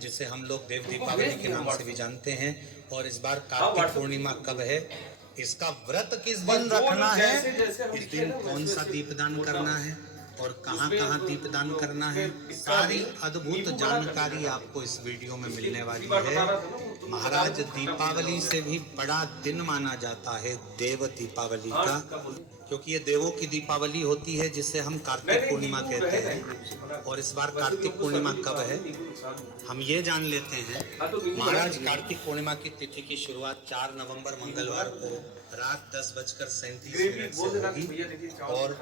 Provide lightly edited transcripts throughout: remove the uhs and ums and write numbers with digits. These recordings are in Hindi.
जिसे हम लोग देव दीपावली के नाम से भी जानते हैं। और इस बार कार्तिक पूर्णिमा कब है, इसका व्रत किस दिन रखना है, इस दिन कौन सा दीपदान करना है और कहाँ कहाँ दीपदान करना है, सारी अद्भुत जानकारी आपको इस वीडियो में मिलने वाली है। महाराज, दीपावली से भी बड़ा दिन माना जाता है देव दीपावली का, क्योंकि ये देवों की दीपावली होती है जिसे हम कार्तिक पूर्णिमा कहते हैं। और इस बार कार्तिक पूर्णिमा कब है हम ये जान लेते हैं। महाराज, कार्तिक पूर्णिमा की तिथि की शुरुआत 4 नवंबर मंगलवार को रात 10:37 से होगी और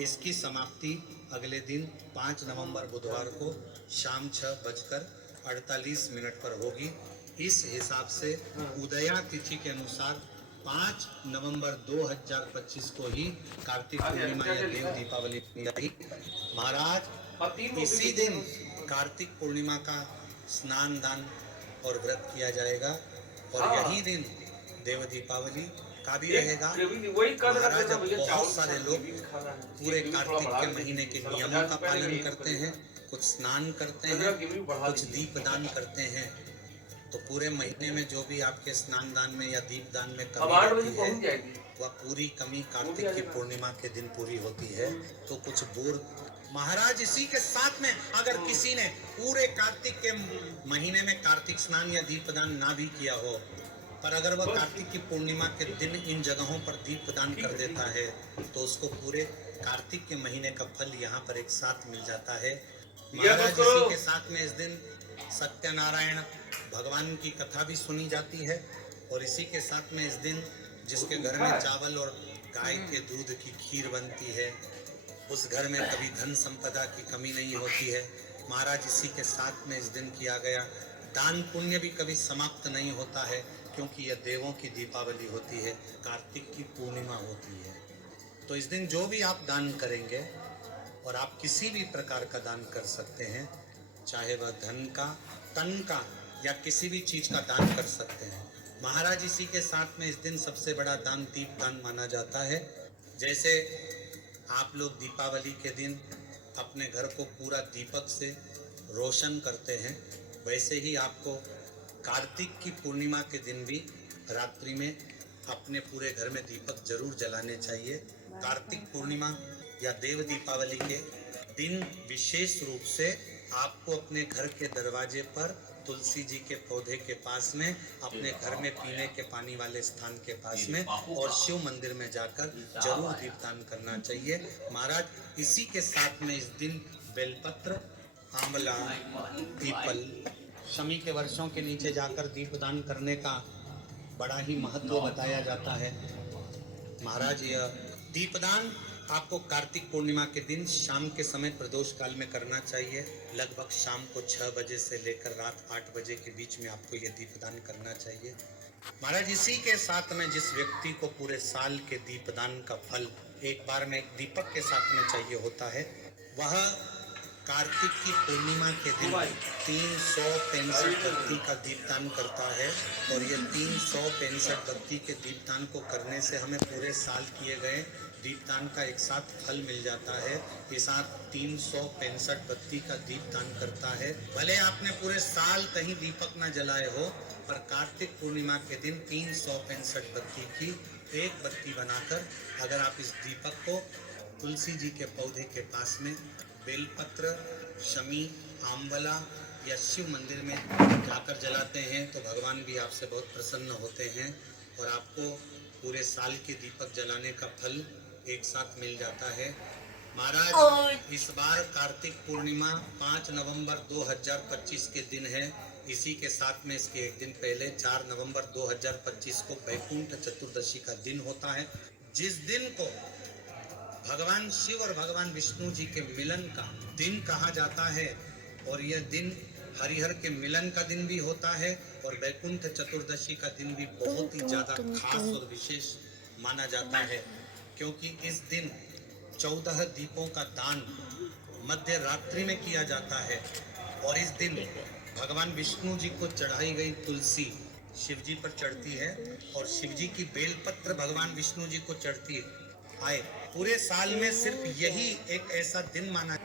इसकी समाप्ति अगले दिन 5 नवंबर बुधवार को शाम 6:48 पर होगी। इस हिसाब से उदया तिथि के अनुसार 5 नवंबर 2025 को ही कार्तिक पूर्णिमा या देव दीपावली आई। महाराज, इसी दिन कार्तिक पूर्णिमा का स्नान दान और व्रत किया जाएगा और यही दिन देव दीपावली का भी रहेगा। महाराज, अब बहुत सारे लोग पूरे कार्तिक के महीने के नियमों का पालन करते हैं, कुछ स्नान करते हैं, कुछ दीपदान करते हैं। तो पूरे महीने में जो भी आपके स्नान दान में या दीप दान में कमी होती है, वह पूरी कमी कार्तिक की पूर्णिमा के दिन पूरी होती है। तो कुछ दूर महाराज, इसी के साथ में अगर किसी ने पूरे कार्तिक के महीने में कार्तिक स्नान या दीपदान ना भी किया हो, पर अगर वह कार्तिक की पूर्णिमा के दिन इन जगहों पर दीपदान कर देता है तो उसको पूरे कार्तिक के महीने का फल यहाँ पर एक साथ मिल जाता है। महाराज, इसी के साथ में इस दिन सत्यनारायण भगवान की कथा भी सुनी जाती है और इसी के साथ में इस दिन जिसके घर में चावल और गाय के दूध की खीर बनती है, उस घर में कभी धन संपदा की कमी नहीं होती है। महाराज, इसी के साथ में इस दिन किया गया दान पुण्य भी कभी समाप्त नहीं होता है, क्योंकि यह देवों की दीपावली होती है, कार्तिक की पूर्णिमा होती है। तो इस दिन जो भी आप दान करेंगे, और आप किसी भी प्रकार का दान कर सकते हैं, चाहे वह धन का, तन का या किसी भी चीज का दान कर सकते हैं। महाराज, इसी के साथ में इस दिन सबसे बड़ा दान दीप दान माना जाता है। जैसे आप लोग दीपावली के दिन अपने घर को पूरा दीपक से रोशन करते हैं, वैसे ही आपको कार्तिक की पूर्णिमा के दिन भी रात्रि में अपने पूरे घर में दीपक जरूर जलाने चाहिए। कार्तिक पूर्णिमा या देव दीपावली के दिन विशेष रूप से आपको अपने घर के दरवाजे पर तुलसी जी के पौधे के पास में, अपने घर में पीने के पानी वाले स्थान के पास में और शिव मंदिर में जाकर जरूर दीपदान करना चाहिए। महाराज, इसी के साथ में इस दिन बेलपत्र, आंवला, पीपल, शमी के वर्षों के नीचे जाकर दीपदान करने का बड़ा ही महत्व बताया जाता है। महाराज, यह दीपदान आपको कार्तिक पूर्णिमा के दिन शाम के समय प्रदोष काल में करना चाहिए। लगभग शाम को 6 बजे से लेकर रात 8 बजे के बीच में आपको यह दीपदान करना चाहिए। महाराज, इसी के साथ में जिस व्यक्ति को पूरे साल के दीपदान का फल एक बार में एक दीपक के साथ में चाहिए होता है, वह कार्तिक की पूर्णिमा के दिन 365 बत्ती का दीपदान करता है। और ये 365 बत्ती के दीपदान को करने से हमें पूरे साल किए गए दीपदान का एक साथ फल मिल जाता है। ये साथ 365 बत्ती का दीपदान करता है। भले आपने पूरे साल कहीं दीपक न जलाए हो, पर कार्तिक पूर्णिमा के दिन 365 बत्ती की एक बत्ती बनाकर अगर आप इस दीपक को तुलसी जी के पौधे के पास में बेलपत्र, शमी, आंवला या शिव मंदिर में जाकर जलाते हैं तो भगवान भी आपसे बहुत प्रसन्न होते हैं और आपको पूरे साल के दीपक जलाने का फल एक साथ मिल जाता है। महाराज, इस बार कार्तिक पूर्णिमा 5 नवंबर 2025 के दिन है। इसी के साथ में इसके एक दिन पहले 4 नवंबर 2025 को वैकुंठ चतुर्दशी का दिन होता है, जिस दिन को भगवान शिव और भगवान विष्णु जी के मिलन का दिन कहा जाता है। और यह दिन हरिहर के मिलन का दिन भी होता है और वैकुंठ चतुर्दशी का दिन भी बहुत ही ज्यादा खास और विशेष माना जाता है, क्योंकि इस दिन 14 दीपों का दान मध्य रात्रि में किया जाता है। और इस दिन भगवान विष्णु जी को चढ़ाई गई तुलसी शिव जी पर चढ़ती है और शिव जी की बेलपत्र भगवान विष्णु जी को चढ़ती है। पूरे साल में सिर्फ यही एक ऐसा दिन माना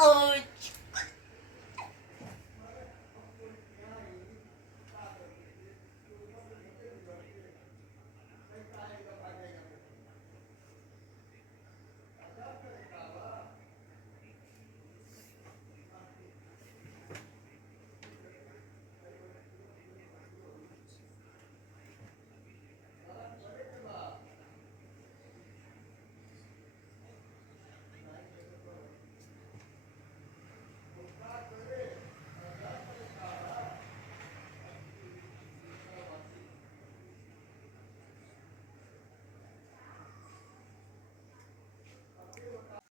Ouch.